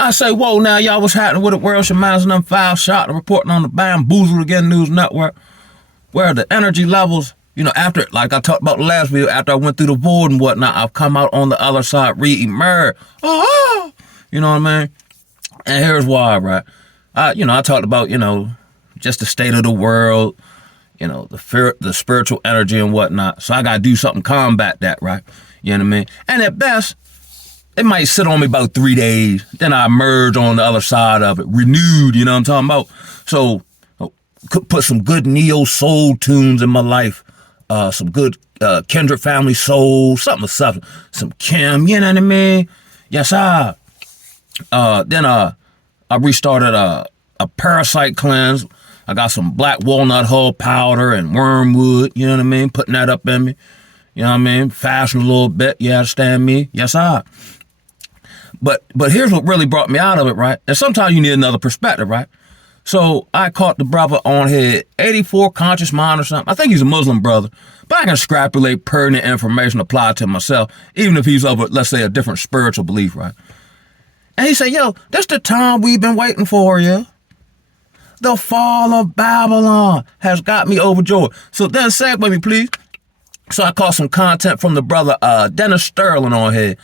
I say, whoa, now y'all, what's happening with the world? Shemaz and them foul shot reporting on the Bamboozled Again News Network, where the energy levels, after, like I talked about the last video, after I went through the void and whatnot, I've come out on the other side, re-emerge. Oh, you know what I mean? And here's why, right? I talked about, just the state of the world, the spiritual energy and whatnot. So I got to do something to combat that, right? You know what I mean? And at best, it might sit on me about 3 days. Then I emerge on the other side of it, renewed, you know what I'm talking about? So could put some good neo soul tunes in my life, some good Kendrick Family soul, something, some Kim, you know what I mean? Yes, I. Then I restarted a parasite cleanse. I got some black walnut hull powder and wormwood, you know what I mean? Putting that up in me, you know what I mean? Fasting a little bit, you understand me? Yes, I. But here's what really brought me out of it, right? And sometimes you need another perspective, right? So I caught the brother on his 84 conscious mind or something. I think he's a Muslim brother, but I can extrapolate pertinent information applied to myself, even if he's of, let's say, a different spiritual belief, right? And he said, yo, that's the time we've been waiting for, yeah. The fall of Babylon has got me overjoyed. So then segue with me, please. So I caught some content from the brother Dennis Sterling on here.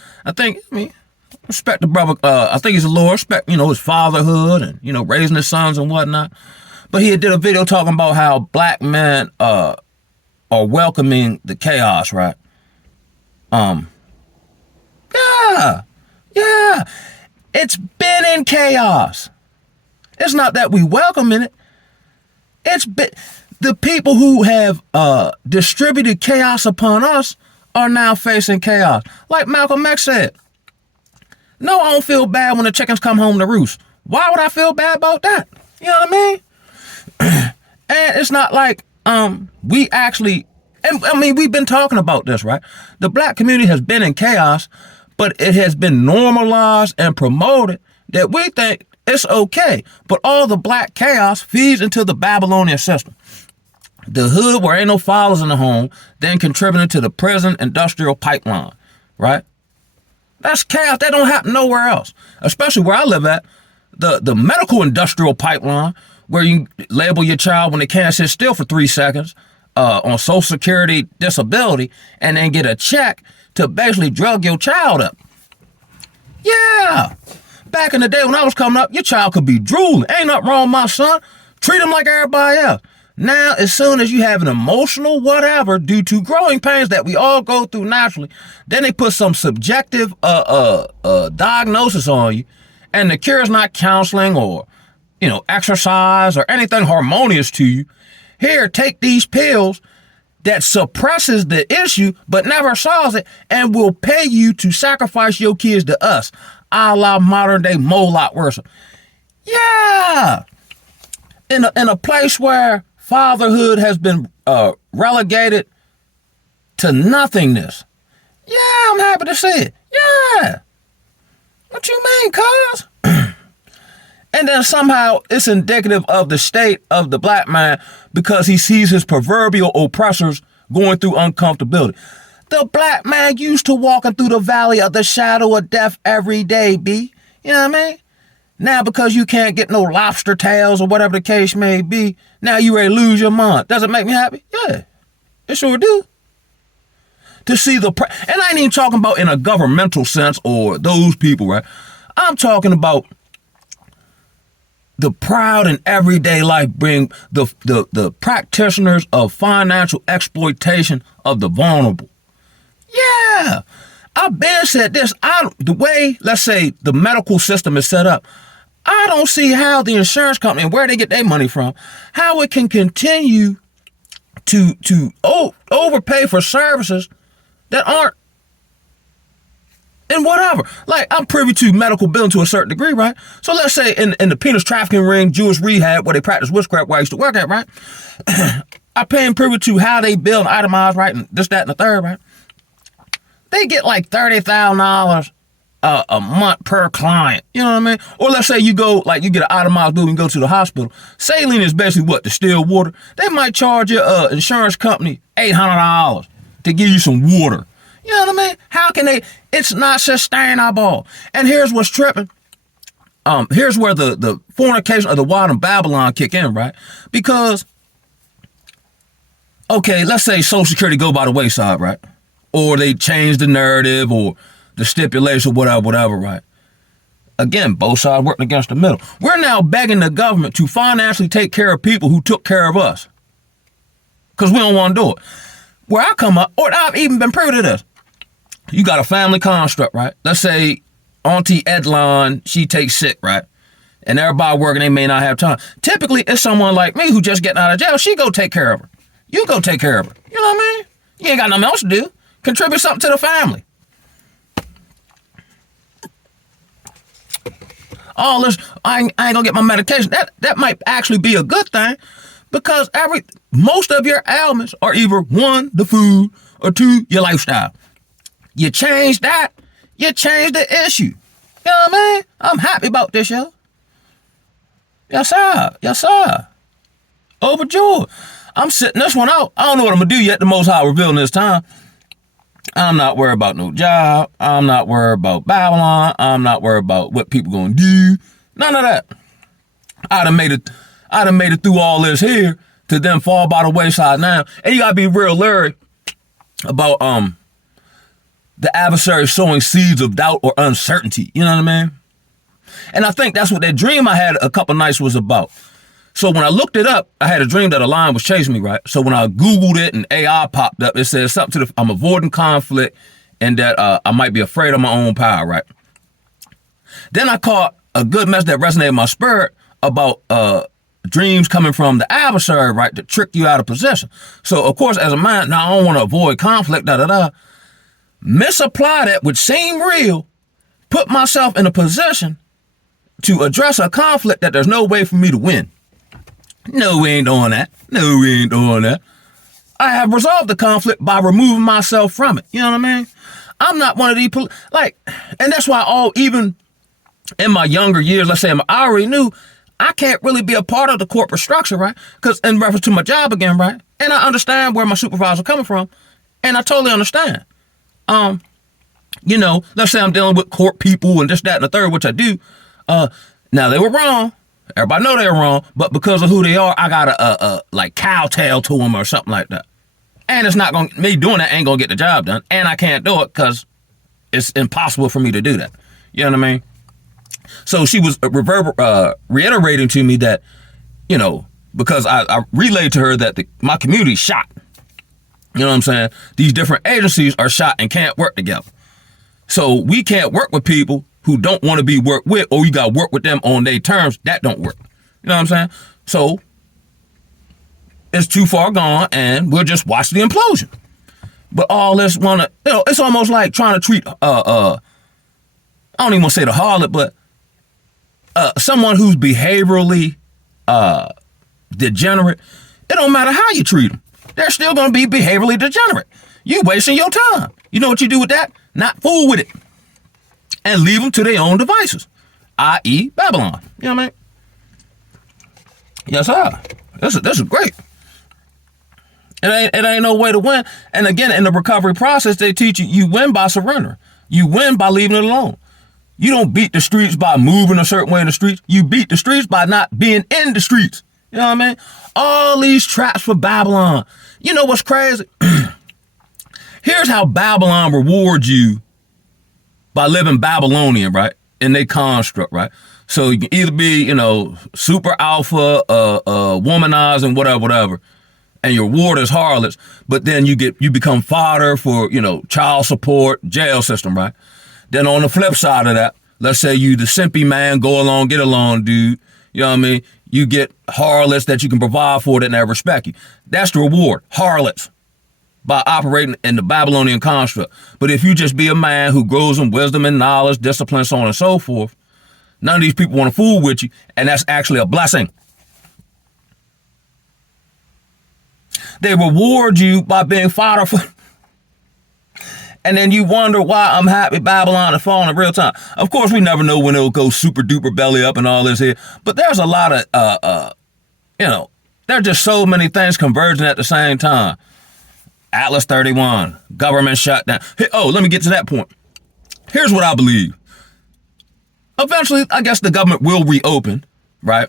Respect the brother. I think he's a Lord. Respect, his fatherhood and, raising his sons and whatnot. But he did a video talking about how black men are welcoming the chaos, right? Yeah. It's been in chaos. It's not that we welcoming it. It's been, the people who have distributed chaos upon us are now facing chaos. Like Malcolm X said, no, I don't feel bad when the chickens come home to roost. Why would I feel bad about that? You know what I mean? And it's not like we actually, we've been talking about this, right? The black community has been in chaos, but it has been normalized and promoted that we think it's okay. But all the black chaos feeds into the Babylonian system. The hood where ain't no fathers in the home, then contributing to the prison industrial pipeline, right? That's chaos. That don't happen nowhere else. Especially where I live at, the medical industrial pipeline, where you label your child when they can't sit still for 3 seconds on Social Security disability, and then get a check to basically drug your child up. Yeah. Back in the day when I was coming up, your child could be drooling. Ain't nothing wrong with my son. Treat him like everybody else. Now, as soon as you have an emotional whatever due to growing pains that we all go through naturally, then they put some subjective diagnosis on you, and the cure is not counseling or, exercise or anything harmonious to you. Here, take these pills that suppresses the issue but never solves it, and will pay you to sacrifice your kids to us, a la modern day Moloch worship. Yeah. In a place where fatherhood has been relegated to nothingness. Yeah, I'm happy to see it. Yeah. What you mean, cuz? And then somehow it's indicative of the state of the black man because he sees his proverbial oppressors going through uncomfortability. The black man used to walking through the valley of the shadow of death every day, B. You know what I mean? Now, because you can't get no lobster tails or whatever the case may be, now you ready to lose your mind. Does it make me happy? Yeah, it sure do. To see and I ain't even talking about in a governmental sense or those people, right? I'm talking about the proud and everyday life bring the practitioners of financial exploitation of the vulnerable. Yeah. I've been said this. The way, let's say, the medical system is set up, I don't see how the insurance company and where they get their money from, how it can continue to overpay for services that aren't and whatever. Like, I'm privy to medical billing to a certain degree, right? So let's say in the penis trafficking ring, Jewish rehab, where they practice witchcraft, where I used to work at, right? I pay in privy to how they bill and itemize, right? And this, that, and the third, right? They get like $30,000 a month per client. You know what I mean? Or let's say you go, like you get an itemized bill and go to the hospital. Saline is basically what? The still water. They might charge your insurance company $800 to give you some water. You know what I mean? How can they? It's not sustainable. And here's what's tripping. here's where the fornication of the wild and Babylon kick in, right? Because, okay, let's say Social Security go by the wayside, right? Or they change the narrative or the stipulation, whatever, right? Again, both sides working against the middle. We're now begging the government to financially take care of people who took care of us. Because we don't want to do it. Where I come up, or I've even been privy to this. You got a family construct, right? Let's say Auntie Edline, she takes sick, right? And everybody working, they may not have time. Typically, it's someone like me who just getting out of jail. She go take care of her. You go take care of her. You know what I mean? You ain't got nothing else to do. Contribute something to the family. All this, I ain't gonna get my medication. That might actually be a good thing, because most of your ailments are either one, the food, or two, your lifestyle. You change that, you change the issue. You know what I mean? I'm happy about this, yo. Yes, sir. Yes, sir. Overjoyed. I'm sitting this one out. I don't know what I'm gonna do yet. The Most High revealing this time. I'm not worried about no job. I'm not worried about Babylon. I'm not worried about what people gonna do. None of that. I'd have made it through all this here to then fall by the wayside now. And you gotta be real leery about the adversary sowing seeds of doubt or uncertainty. You know what I mean? And I think that's what that dream I had a couple nights was about. So when I looked it up, I had a dream that a lion was chasing me, right? So when I Googled it and AI popped up, it says something I'm avoiding conflict and that I might be afraid of my own power, right? Then I caught a good message that resonated in my spirit about dreams coming from the adversary, right, to trick you out of position. So, of course, as a man, now I don't want to avoid conflict, misapply that, which seem real, put myself in a position to address a conflict that there's no way for me to win. No, we ain't doing that. No, we ain't doing that. I have resolved the conflict by removing myself from it. You know what I mean? I'm not one of these, and that's why even in my younger years, let's say, I already knew I can't really be a part of the corporate structure, right? Because in reference to my job again, right? And I understand where my supervisor coming from. And I totally understand. Let's say I'm dealing with court people and this, that, and the third, which I do. Now they were wrong. Everybody know they're wrong, but because of who they are, I gotta cowtail to them or something like that. And it's not me doing that ain't gonna get the job done, and I can't do it because it's impossible for me to do that. You know what I mean? So she was reiterating to me that, because I relayed to her that my community's shot. You know what I'm saying? These different agencies are shot and can't work together. So we can't work with people who don't want to be worked with, or you got to work with them on their terms. That don't work. You know what I'm saying? So it's too far gone, and we'll just watch the implosion. But all this it's almost like trying to treat, I don't even want to say the harlot, but someone who's behaviorally degenerate. It don't matter how you treat them. They're still going to be behaviorally degenerate. You wasting your time. You know what you do with that? Not fool with it. And leave them to their own devices, i.e. Babylon. You know what I mean? Yes, sir. This is great. It ain't no way to win. And again, in the recovery process, they teach you win by surrender. You win by leaving it alone. You don't beat the streets by moving a certain way in the streets. You beat the streets by not being in the streets. You know what I mean? All these traps for Babylon. You know what's crazy? Here's how Babylon rewards you by living Babylonian, right? In their construct, right? So you can either be, super alpha, womanizing, whatever, and your reward is harlots, but then you become fodder for, child support, jail system, right? Then on the flip side of that, let's say you the simpy man, go along, get along, dude. You know what I mean? You get harlots that you can provide for that never respect you. That's the reward, harlots, by operating in the Babylonian construct. But if you just be a man who grows in wisdom and knowledge, discipline, so on and so forth, none of these people want to fool with you, and that's actually a blessing. They reward you by being fodder for... And then you wonder why I'm happy Babylon is falling in real time. Of course, we never know when it'll go super duper belly up and all this here. But there's a lot of, there's just so many things converging at the same time. Atlas 31, government shutdown. Hey, let me get to that point. Here's what I believe. Eventually, I guess the government will reopen, right?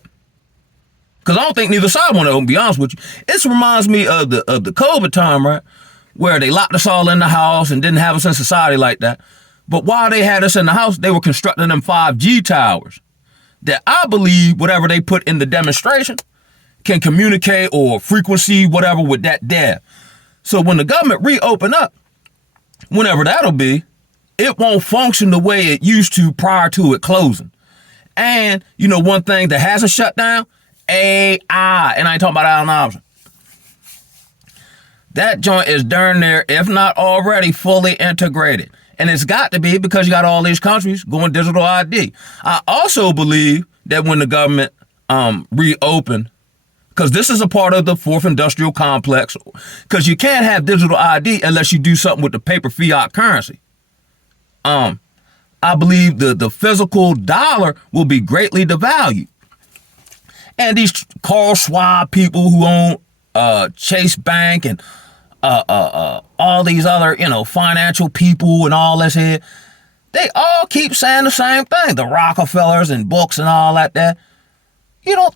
Because I don't think neither side want to open, be honest with you. It reminds me of the COVID time, right? Where they locked us all in the house and didn't have us in society like that. But while they had us in the house, they were constructing them 5G towers that I believe whatever they put in the demonstration can communicate or frequency, whatever, with that there. So when the government reopen up, whenever that'll be, it won't function the way it used to prior to it closing. And, you know, one thing that hasn't shut down, AI. And I ain't talking about Allen Iverson. That joint is darn near, if not already, fully integrated. And it's got to be because you got all these countries going digital ID. I also believe that when the government reopen, because this is a part of the fourth industrial complex, because you can't have digital ID unless you do something with the paper fiat currency. I believe the physical dollar will be greatly devalued. And these Carl Schwab people who own Chase Bank and all these other, you know, financial people and all this here, they all keep saying the same thing. The Rockefellers and books and all that there. You know,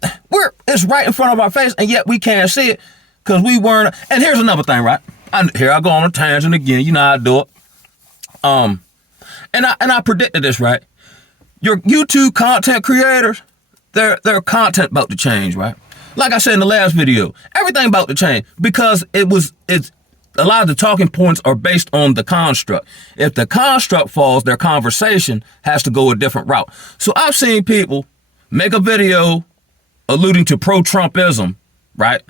it's right in front of our face, and yet we can't see it because we weren't. And here's another thing, right? Here I go on a tangent again. You know how I do it. And I predicted this, right? Your YouTube content creators, their content about to change, right? Like I said in the last video, everything about to change because it's a lot of the talking points are based on the construct. If the construct falls, their conversation has to go a different route. So I've seen people make a video alluding to pro-Trumpism, right?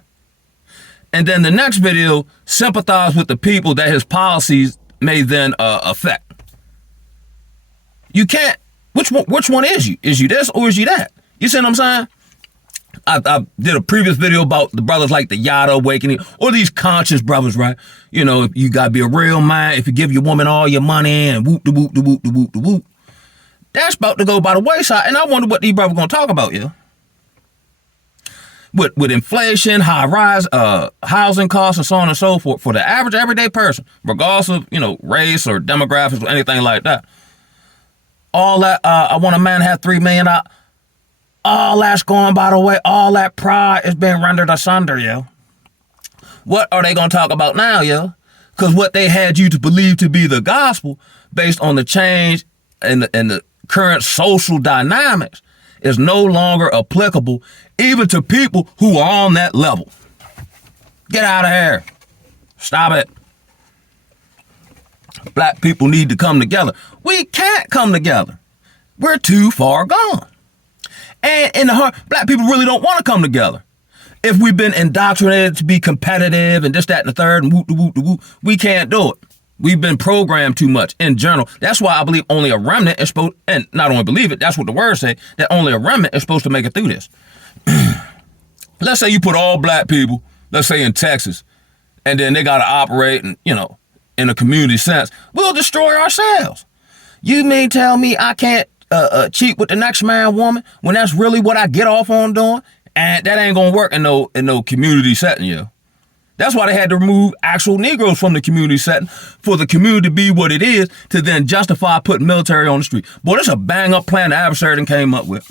And then the next video sympathize with the people that his policies may then affect. You can't. Which one is you? Is you this or is you that? You see what I'm saying? I did a previous video about the brothers like the Yada Awakening or these conscious brothers, right? You know, if you gotta be a real man, if you give your woman all your money and whoop the whoop the whoop the whoop the whoop, that's about to go by the wayside. And I wonder what these brothers gonna talk about, yeah. With inflation, high rise, housing costs, and so on and so forth, for the average everyday person, regardless of, you know, race or demographics or anything like that. All that, I want a man to have $3 million. All that's going by the way. All that pride is being rendered asunder, yo. What are they going to talk about now, yo? Because what they had you to believe to be the gospel, based on the change and the current social dynamics, is no longer applicable even to people who are on that level. Get out of here. Stop it. Black people need to come together. We can't come together. We're too far gone. And in the heart, black people really don't want to come together. If we've been indoctrinated to be competitive and this, that, and the third, and whoop, the whoop, the whoop, we can't do it. We've been programmed too much in general. That's why I believe only a remnant is supposed, and not only believe it, that's what the words say, that only a remnant is supposed to make it through this. Let's say you put all black people, let's say in Texas, and then they got to operate and, you know, in a community sense, we'll destroy ourselves. You mean tell me I can't cheat with the next man woman when that's really what I get off on doing? And that ain't gonna work in no community setting, yo. That's why they had to remove actual Negroes from the community setting for the community to be what it is, to then justify putting military on the street. Boy, that's a bang up plan the adversary done came up with.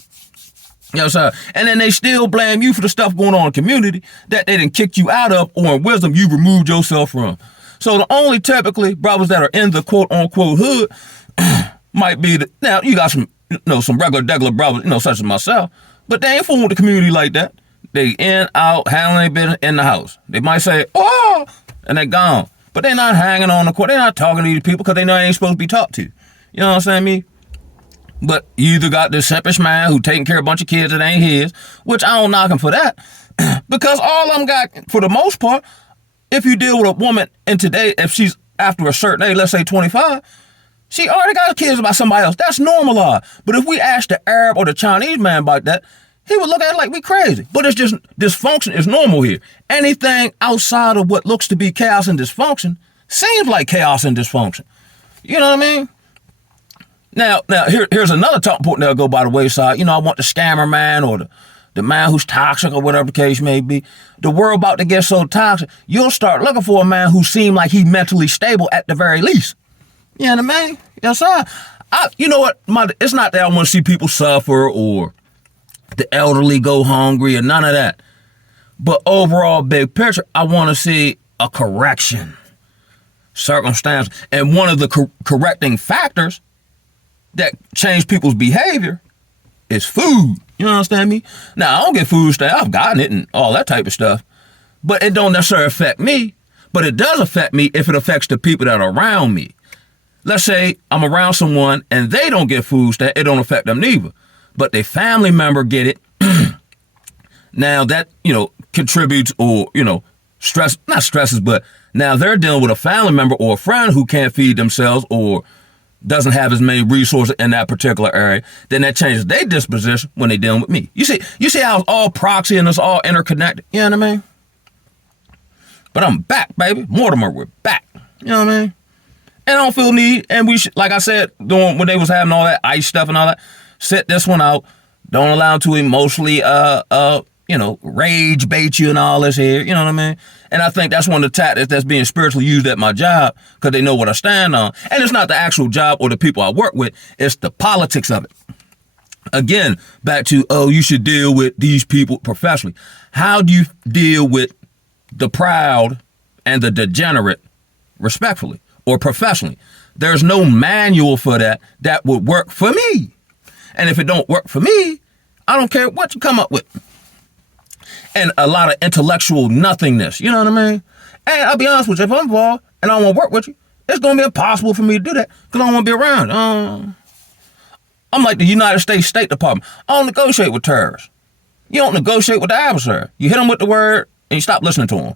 You know what I'm saying? And then they still blame you for the stuff going on in the community that they done kicked you out of, or in wisdom you removed yourself from. So the only typically brothers that are in the quote unquote hood might be now you got some, you know, some regular brothers, you know, such as myself, but they ain't fooling with the community like that. They in, out, handling their business in the house. They might say, oh, and they gone. But they're not hanging on the court. They're not talking to these people because they know they ain't supposed to be talked to. You know what I'm saying, me? But you either got this selfish man who taking care of a bunch of kids that ain't his, which I don't knock him for that, because all of them got, for the most part, if you deal with a woman in today, if she's after a certain age, let's say 25, she already got kids by somebody else. That's normalized. But if we ask the Arab or the Chinese man about that, he would look at it like we crazy. But it's just, dysfunction is normal here. Anything outside of what looks to be chaos and dysfunction seems like chaos and dysfunction. You know what I mean? Now here's another talking point that'll go by the wayside. You know, I want the scammer man or the man who's toxic or whatever the case may be. The world about to get so toxic, you'll start looking for a man who seems like he mentally stable at the very least. You know what I mean? Yes, sir. You know what? It's not that I want to see people suffer or the elderly go hungry or none of that. But overall, big picture, I want to see a correction, circumstance. And one of the correcting factors that change people's behavior is food. You understand me? Now, I don't get food stamps. I've gotten it and all that type of stuff. But it don't necessarily affect me. But it does affect me if it affects the people that are around me. Let's say I'm around someone and they don't get food stamps. It don't affect them neither. But their family member get it. Now that, contributes or, not stresses, but now they're dealing with a family member or a friend who can't feed themselves or doesn't have as many resources in that particular area, then that changes their disposition when they're dealing with me. You see how it's all proxy and it's all interconnected? You know what I mean? But I'm back, baby. Mortimer, we're back. You know what I mean? And I don't feel need, and we should, like I said, when they was having all that ice stuff and all that, sit this one out. Don't allow them to emotionally, rage bait you and all this here. You know what I mean? And I think that's one of the tactics that's being spiritually used at my job because they know what I stand on. And it's not the actual job or the people I work with. It's the politics of it. Again, back to, you should deal with these people professionally. How do you deal with the proud and the degenerate respectfully or professionally? There's no manual for that would work for me. And if it don't work for me, I don't care what you come up with. And a lot of intellectual nothingness, you know what I mean? And I'll be honest with you, if I'm involved and I want to work with you, it's going to be impossible for me to do that because I don't want to be around. I'm like the United States State Department. I don't negotiate with terrorists. You don't negotiate with the adversary. You hit them with the word and you stop listening to them.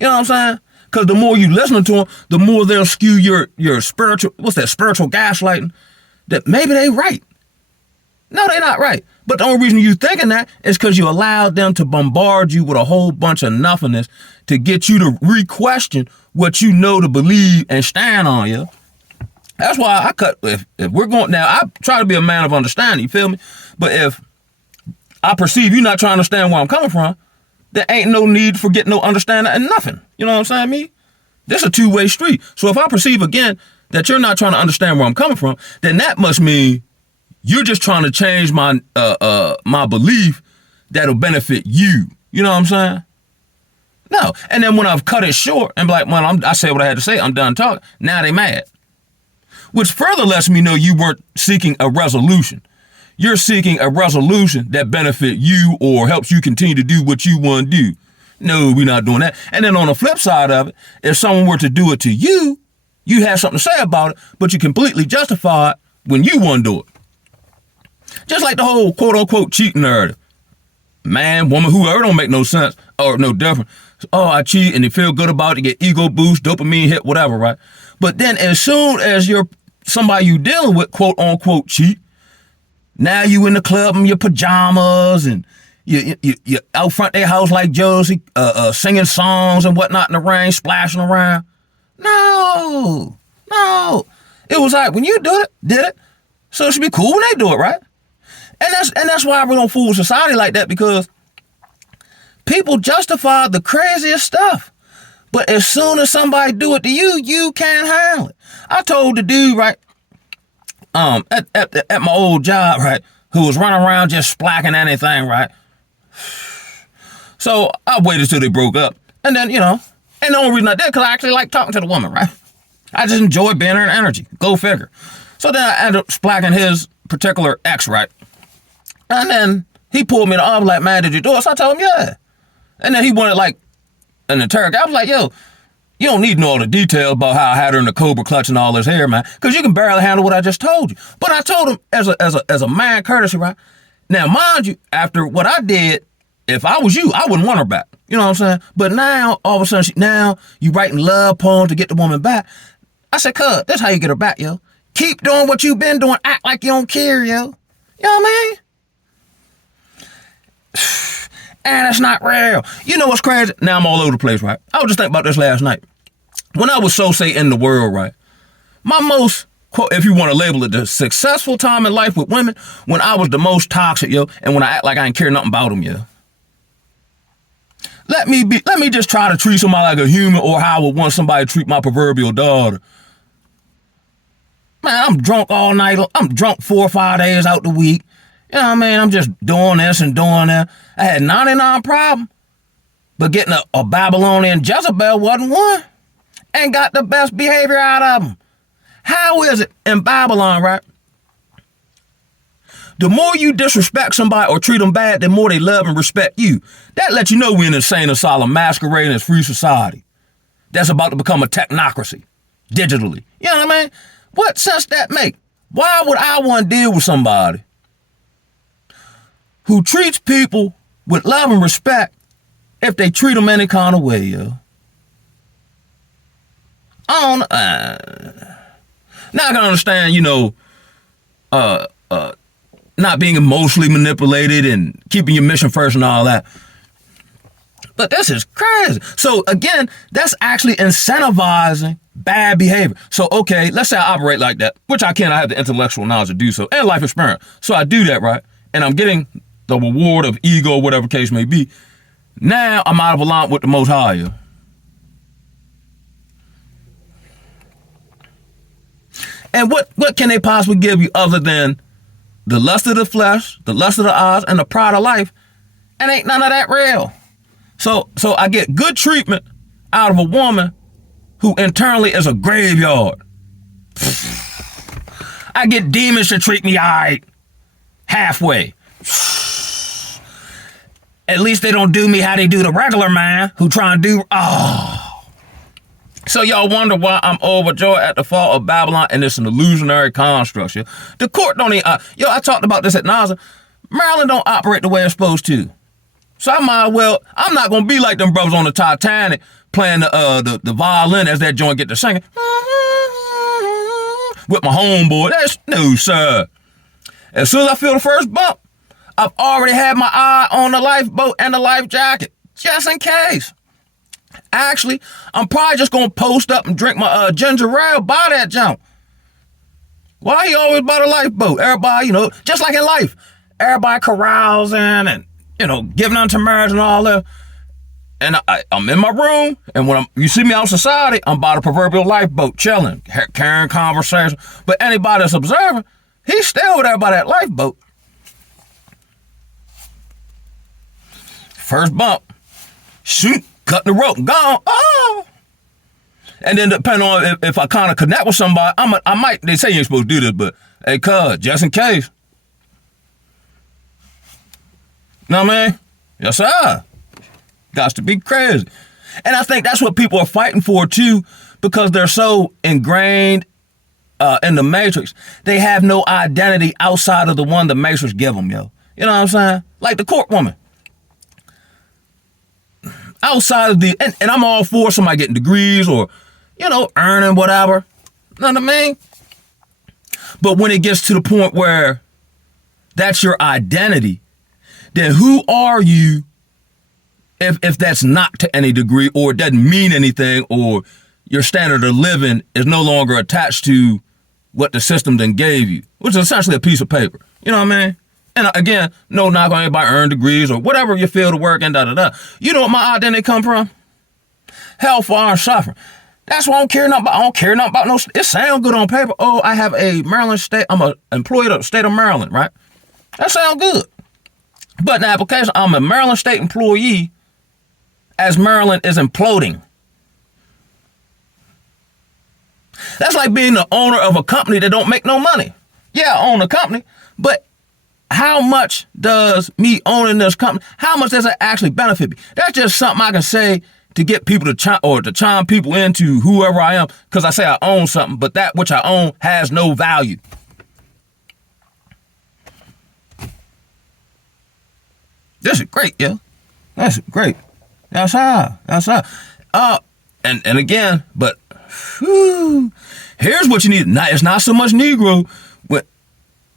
You know what I'm saying? Because the more you listen to them, the more they'll skew your spiritual, spiritual gaslighting, that maybe they right. No, they're not right. But the only reason you thinking that is because you allowed them to bombard you with a whole bunch of nothingness to get you to re-question what you know to believe and stand on, you. That's why I cut. If we're going now, I try to be a man of understanding. You feel me? But if I perceive you not trying to understand where I'm coming from, there ain't no need for getting no understanding and nothing. You know what I'm saying, me? This is a two-way street. So if I perceive again that you're not trying to understand where I'm coming from, then that must mean you're just trying to change my my belief that'll benefit you. You know what I'm saying? No. And then when I've cut it short and be like, well, I said what I had to say, I'm done talking. Now they mad. Which further lets me know you weren't seeking a resolution. You're seeking a resolution that benefit you or helps you continue to do what you want to do. No, we're not doing that. And then on the flip side of it, if someone were to do it to you, you have something to say about it, but you completely justify it when you want to do it. Just like the whole quote-unquote cheating narrative. Man, woman, whoever, don't make no sense or no difference. Oh, I cheat and they feel good about it, get ego boost, dopamine hit, whatever, right? But then as soon as you're somebody you dealing with, quote-unquote cheat, now you in the club in your pajamas and you out front their house like Josie, singing songs and whatnot in the rain, splashing around. No. It was like, when you did it, so it should be cool when they do it, right? And that's why we don't fool with society like that, because people justify the craziest stuff. But as soon as somebody do it to you, you can't handle it. I told the dude, right, at my old job, right, who was running around just splacking anything, right? So I waited till they broke up. And then, and the only reason I did, because I actually like talking to the woman, right? I just enjoyed being her energy. Go figure. So then I ended up splacking his particular ex, right? And then he pulled me in the arm like, man, did you do it? So I told him, yeah. And then he wanted like an interrogation. I was like, yo, you don't need to know all the details about how I had her in the cobra clutch and all this hair, man, because you can barely handle what I just told you. But I told him as a man courtesy, right? Now, mind you, after what I did, if I was you, I wouldn't want her back. You know what I'm saying? But now, all of a sudden, now you writing love poems to get the woman back. I said, cuz, that's how you get her back, yo. Keep doing what you've been doing. Act like you don't care, yo. You know what I mean? And it's not real. You know what's crazy? Now I'm all over the place, right? I was just thinking about this last night. When I was so say in the world, right? My most, quote, if you want to label it, the successful time in life with women, when I was the most toxic, yo, and when I act like I ain't care nothing about them, yo. Let me just try to treat somebody like a human, or how I would want somebody to treat my proverbial daughter. Man, I'm drunk all night. I'm drunk 4 or 5 days out the week. You know what I mean? I'm just doing this and doing that. I had 99 problems. But getting a Babylonian Jezebel wasn't one. And got the best behavior out of them. How is it in Babylon, right? The more you disrespect somebody or treat them bad, the more they love and respect you. That lets you know we're in an insane asylum masquerading as free society. That's about to become a technocracy, digitally. You know what I mean? What sense that make? Why would I want to deal with somebody who treats people with love and respect if they treat them any kind of way, yo? Now I can understand, not being emotionally manipulated and keeping your mission first and all that. But this is crazy. So again, that's actually incentivizing bad behavior. So, okay, let's say I operate like that, which I can. I have the intellectual knowledge to do so and life experience. So I do that, right? And I'm getting the reward of ego, whatever case may be. Now I'm out of alignment with the Most High. And what can they possibly give you other than the lust of the flesh, the lust of the eyes, and the pride of life? And ain't none of that real. So I get good treatment out of a woman who internally is a graveyard. I get demons to treat me all right, halfway. At least they don't do me how they do the regular man who try and do, So y'all wonder why I'm overjoyed at the fall of Babylon, and it's an illusionary construct. The court don't even, I talked about this at nauseam. Maryland don't operate the way it's supposed to. So I'm not going to be like them brothers on the Titanic playing the violin as that joint get to singing. With my homeboy. That's no, sir. As soon as I feel the first bump, I've already had my eye on the lifeboat and the life jacket, just in case. Actually, I'm probably just going to post up and drink my ginger ale by that jump. Why you always by the lifeboat? Everybody, just like in life, everybody carousing and, giving unto marriage and all that. And I'm in my room, and when you see me out in society, I'm by the proverbial lifeboat, chilling, carrying conversation. But anybody that's observing, he's still with everybody at lifeboat. First bump, shoot, cut the rope, gone. Oh! And then depending on if I kind of connect with somebody, I might, they say you ain't supposed to do this, but hey, cuz, just in case. Know what I mean? Yes, sir. Got to be crazy. And I think that's what people are fighting for too, because they're so ingrained in the Matrix. They have no identity outside of the one the Matrix give them, yo. You know what I'm saying? Like the court woman. Outside of and I'm all for somebody getting degrees or, earning whatever. Know what I mean? But when it gets to the point where that's your identity, then who are you if that's not to any degree, or it doesn't mean anything, or your standard of living is no longer attached to what the system then gave you, which is essentially a piece of paper. You know what I mean? And again, no knock on anybody earn degrees or whatever you feel to work and da-da-da. You know what my identity come from? Hellfire and suffering. That's why I don't care nothing about. I don't care nothing about no. It sounds good on paper. Oh, I have a Maryland state. I'm an employee of the state of Maryland, right? That sounds good. But in the application, I'm a Maryland state employee as Maryland is imploding. That's like being the owner of a company that don't make no money. Yeah, I own a company, but how much does me owning this company, how much does it actually benefit me? That's just something I can say to get people to chime people into whoever I am, because I say I own something, but that which I own has no value. This is great, yeah. That's great. That's how. And again, but here's what you need. It's not so much Negro.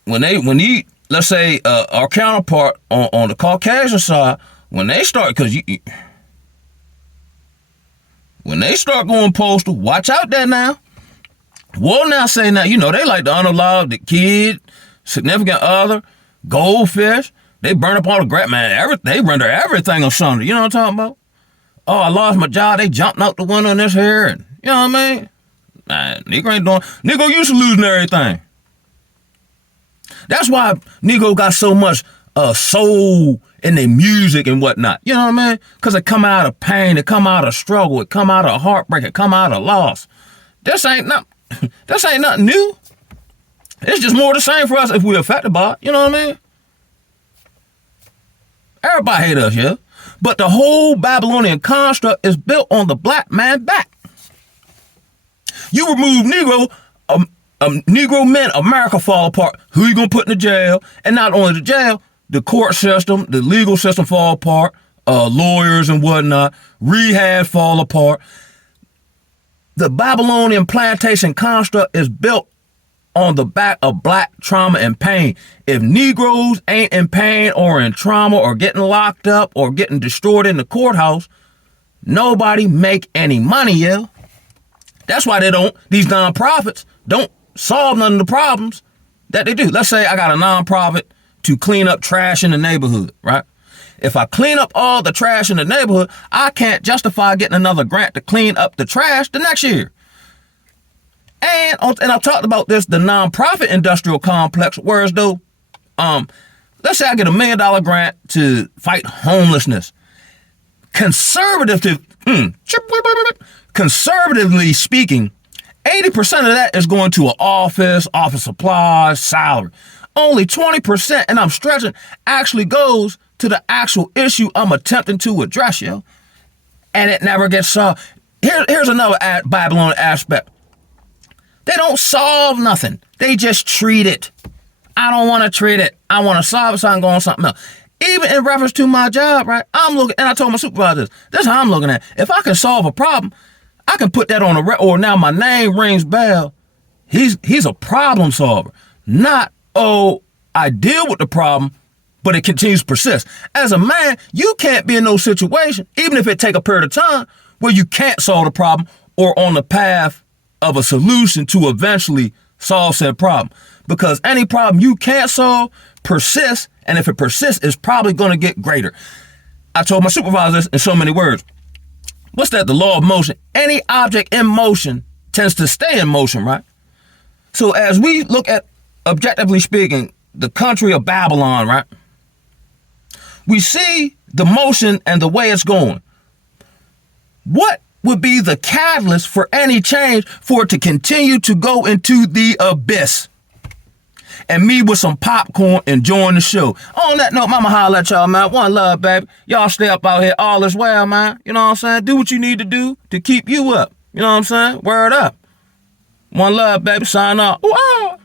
When you let's say our counterpart on the Caucasian side, when they start, when they start going postal, watch out there now. Well, now say now, they like to unalive the kid, significant other, goldfish. They burn up all the crap, man. They render everything asunder. You know what I'm talking about? Oh, I lost my job. They jumped out the window in this here, and you know what I mean? Man, Negro ain't doing. Negro used to losing everything. That's why Negro got so much soul in their music and whatnot. You know what I mean? Because it come out of pain, it come out of struggle, it come out of heartbreak, it come out of loss. This ain't nothing new. It's just more the same for us if we're affected by it. You know what I mean? Everybody hate us, yeah? But the whole Babylonian construct is built on the black man back. You remove Negro men, America fall apart. Who you gonna put in the jail? And not only the jail, the court system, the legal system fall apart, lawyers and whatnot, rehab fall apart. The Babylonian plantation construct is built on the back of black trauma and pain. If Negroes ain't in pain or in trauma or getting locked up or getting destroyed in the courthouse, nobody make any money, yeah. That's why these nonprofits don't solve none of the problems that they do. Let's say I got a nonprofit to clean up trash in the neighborhood, right? If I clean up all the trash in the neighborhood, I can't justify getting another grant to clean up the trash the next year. And I've talked about this, the nonprofit industrial complex, whereas though, let's say I get $1 million grant to fight homelessness. Conservatively speaking, 80% of that is going to an office supplies, salary. Only 20%, and I'm stretching, actually goes to the actual issue I'm attempting to address, yo. And it never gets solved. Here's another Babylonian aspect. They don't solve nothing. They just treat it. I don't want to treat it. I want to solve it, so I'm going something else. Even in reference to my job, right? I'm looking, and I told my supervisor this is how I'm looking at it. If I can solve a problem, I can put that on a or now my name rings bell. He's a problem solver. Not, I deal with the problem, but it continues to persist. As a man, you can't be in no situation, even if it take a period of time, where you can't solve the problem or on the path of a solution to eventually solve said problem. Because any problem you can't solve persists, and if it persists, it's probably going to get greater. I told my supervisor this in so many words. What's that? The law of motion. Any object in motion tends to stay in motion, right? So as we look at, objectively speaking, the country of Babylon, right? We see the motion and the way it's going. What would be the catalyst for any change for it to continue to go into the abyss? And me with some popcorn enjoying the show. On that note, mama holla at y'all, man. One love, baby. Y'all stay up out here all is well, man. You know what I'm saying? Do what you need to do to keep you up. You know what I'm saying? Word up. One love, baby. Sign off. Ooh, ah.